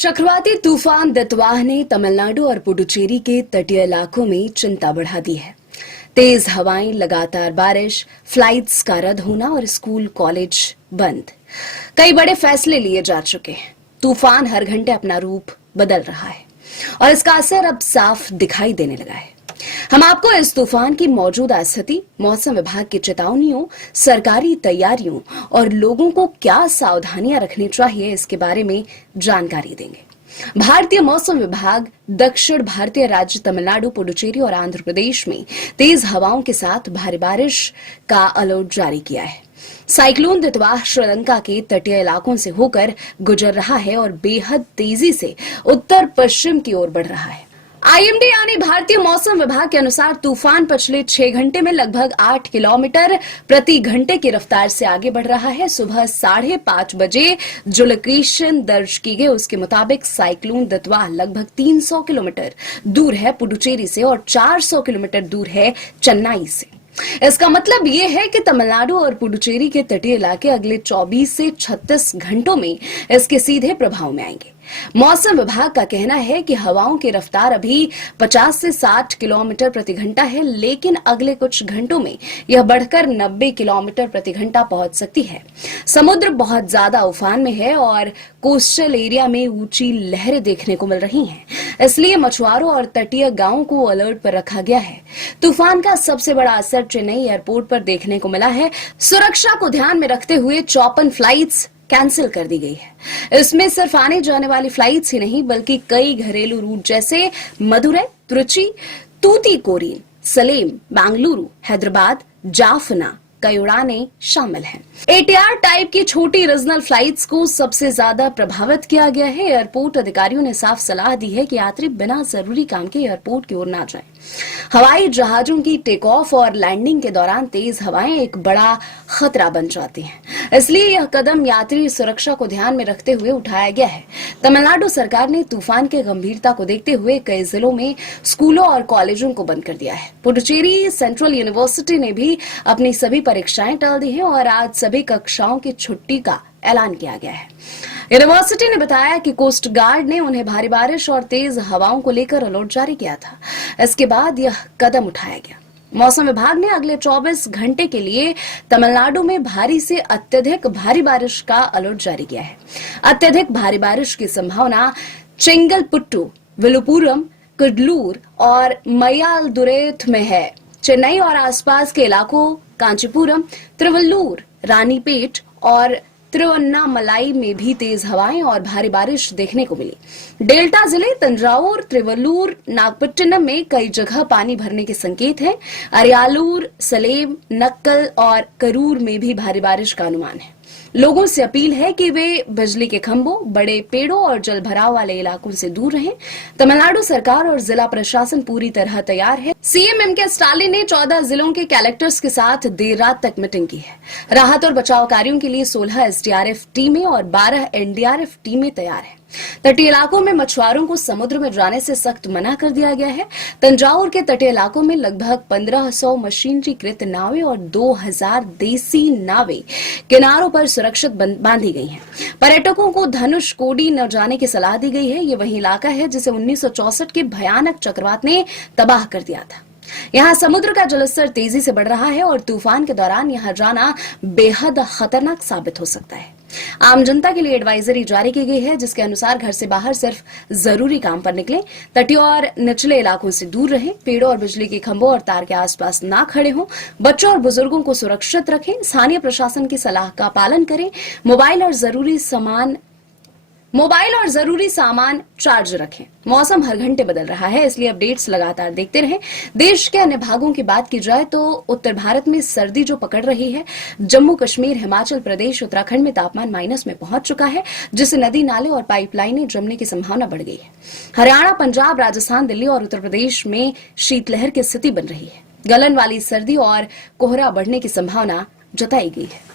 चक्रवाती तूफान दतवाह ने तमिलनाडु और पुडुचेरी के तटीय इलाकों में चिंता बढ़ा दी है। तेज हवाएं, लगातार बारिश, फ्लाइट्स का रद्द होना और स्कूल कॉलेज बंद। कई बड़े फैसले लिए जा चुके हैं। तूफान हर घंटे अपना रूप बदल रहा है और इसका असर अब साफ दिखाई देने लगा है। हम आपको इस तूफान की मौजूदा स्थिति, मौसम विभाग की चेतावनियों, सरकारी तैयारियों और लोगों को क्या सावधानियां रखनी चाहिए, इसके बारे में जानकारी देंगे। भारतीय मौसम विभाग दक्षिण भारतीय राज्य तमिलनाडु, पुडुचेरी और आंध्र प्रदेश में तेज हवाओं के साथ भारी बारिश का अलर्ट जारी किया है। साइक्लोन दितवाह श्रीलंका के तटीय इलाकों से होकर गुजर रहा है और बेहद तेजी से उत्तर पश्चिम की ओर बढ़ रहा है। आईएमडी यानी भारतीय मौसम विभाग के अनुसार तूफान पिछले 6 घंटे में लगभग 8 किलोमीटर प्रति घंटे की रफ्तार से आगे बढ़ रहा है। सुबह 5:30 बजे जो लोकेशन दर्ज की गई, उसके मुताबिक साइक्लोन दितवाह लगभग 300 किलोमीटर दूर है पुडुचेरी से और 400 किलोमीटर दूर है चेन्नई से। इसका मतलब ये है कि तमिलनाडु और पुडुचेरी के तटीय इलाके अगले 24 से 36 घंटों में इसके सीधे प्रभाव में आएंगे। मौसम विभाग का कहना है कि हवाओं की रफ्तार अभी 50 से 60 किलोमीटर प्रति घंटा है, लेकिन अगले कुछ घंटों में यह बढ़कर 90 किलोमीटर प्रति घंटा पहुंच सकती है। समुद्र बहुत ज्यादा उफान में है और कोस्टल एरिया में ऊंची लहरें देखने को मिल रही हैं, इसलिए मछुआरों और तटीय गांवों को अलर्ट पर रखा गया है। तूफान का सबसे बड़ा असर चेन्नई एयरपोर्ट पर देखने को मिला है। सुरक्षा को ध्यान में रखते हुए 54 फ्लाइट्स कैंसिल कर दी गई है। इसमें सिर्फ आने जाने वाली फ्लाइट्स ही नहीं, बल्कि कई घरेलू रूट जैसे मदुरै, त्रिची, तूतीकोरिन, सलेम, बेंगलुरु, हैदराबाद, जाफना कई उड़ानें शामिल हैं। एटीआर टाइप की छोटी रीजनल फ्लाइट्स को सबसे ज्यादा प्रभावित किया गया है। एयरपोर्ट अधिकारियों ने साफ सलाह दी है कि यात्री बिना जरूरी काम के एयरपोर्ट की ओर ना जाएं। हवाई जहाजों की टेक ऑफ और लैंडिंग के दौरान तेज हवाएं एक बड़ा खतरा बन जाती हैं, इसलिए यह कदम यात्री सुरक्षा को ध्यान में रखते हुए उठाया गया है। तमिलनाडु सरकार ने तूफान की गंभीरता को देखते हुए कई जिलों में स्कूलों और कॉलेजों को बंद कर दिया है। पुडुचेरी सेंट्रल यूनिवर्सिटी ने भी अपनी सभी परीक्षाएं टाल दी हैं और आज सभी कक्षाओं की छुट्टी का ऐलान किया गया है। यूनिवर्सिटी ने बताया कि कोस्ट गार्ड ने उन्हें भारी बारिश और तेज हवाओं को लेकर अलर्ट जारी किया था। इसके बाद यह कदम उठाया गया। मौसम विभाग ने अगले 24 घंटे के लिए तमिलनाडु में भारी से अत्यधिक भारी बारिश का अलर्ट जारी किया है। अत्यधिक भारी बारिश की संभावना चेंगलपुट्टू, विलुपुरम, कुडलूर और मय्यालदुरैथ में है। चेन्नई और आसपास के इलाकों कांचीपुरम, तिरुवल्लूर, रानीपेट और तिरुवन्नामलाई में भी तेज हवाएं और भारी बारिश देखने को मिली। डेल्टा जिले तंजावुर, तिरुवल्लूर, नागपट्टिनम में कई जगह पानी भरने के संकेत हैं। अरियालूर, सलेम, नक्कल और करूर में भी भारी बारिश का अनुमान है। लोगों से अपील है कि वे बिजली के खंभों, बड़े पेड़ों और जलभराव वाले इलाकों से दूर रहें। तमिलनाडु सरकार और जिला प्रशासन पूरी तरह तैयार है। सीएम एम के स्टालिन ने 14 जिलों के कलेक्टर्स के साथ देर रात तक मीटिंग की है। राहत और बचाव कार्यों के लिए 16 एसडीआरएफ टीमें और 12 एनडीआरएफ टीमें तैयार हैं। तटीय इलाकों में मछुआरों को समुद्र में जाने से सख्त मना कर दिया गया है। तंजावुर के तटीय इलाकों में लगभग 1500 मशीनरीकृत नावें और 2000 देसी नावें किनारों पर सुरक्षित बांधी गई हैं। पर्यटकों को धनुष कोडी न जाने की सलाह दी गई है। ये वही इलाका है जिसे 1964 के भयानक चक्रवात ने तबाह कर दिया था। यहाँ समुद्र का जलस्तर तेजी से बढ़ रहा है और तूफान के दौरान यहाँ जाना बेहद खतरनाक साबित हो सकता है। आम जनता के लिए एडवाइजरी जारी की गई है, जिसके अनुसार घर से बाहर सिर्फ जरूरी काम पर निकलें, तटीय और निचले इलाकों से दूर रहें, पेड़ों और बिजली के खंभों और तार के आसपास ना खड़े हों, बच्चों और बुजुर्गों को सुरक्षित रखें, स्थानीय प्रशासन की सलाह का पालन करें, मोबाइल और जरूरी सामान चार्ज रखें। मौसम हर घंटे बदल रहा है, इसलिए अपडेट्स लगातार देखते रहें। देश के अन्य भागों की बात की जाए तो उत्तर भारत में सर्दी जो पकड़ रही है, जम्मू कश्मीर, हिमाचल प्रदेश, उत्तराखंड में तापमान माइनस में पहुंच चुका है, जिससे नदी नाले और पाइपलाइनें जमने की संभावना बढ़ गई है। हरियाणा, पंजाब, राजस्थान, दिल्ली और उत्तर प्रदेश में शीतलहर की स्थिति बन रही है। गलन वाली सर्दी और कोहरा बढ़ने की संभावना जताई गई है।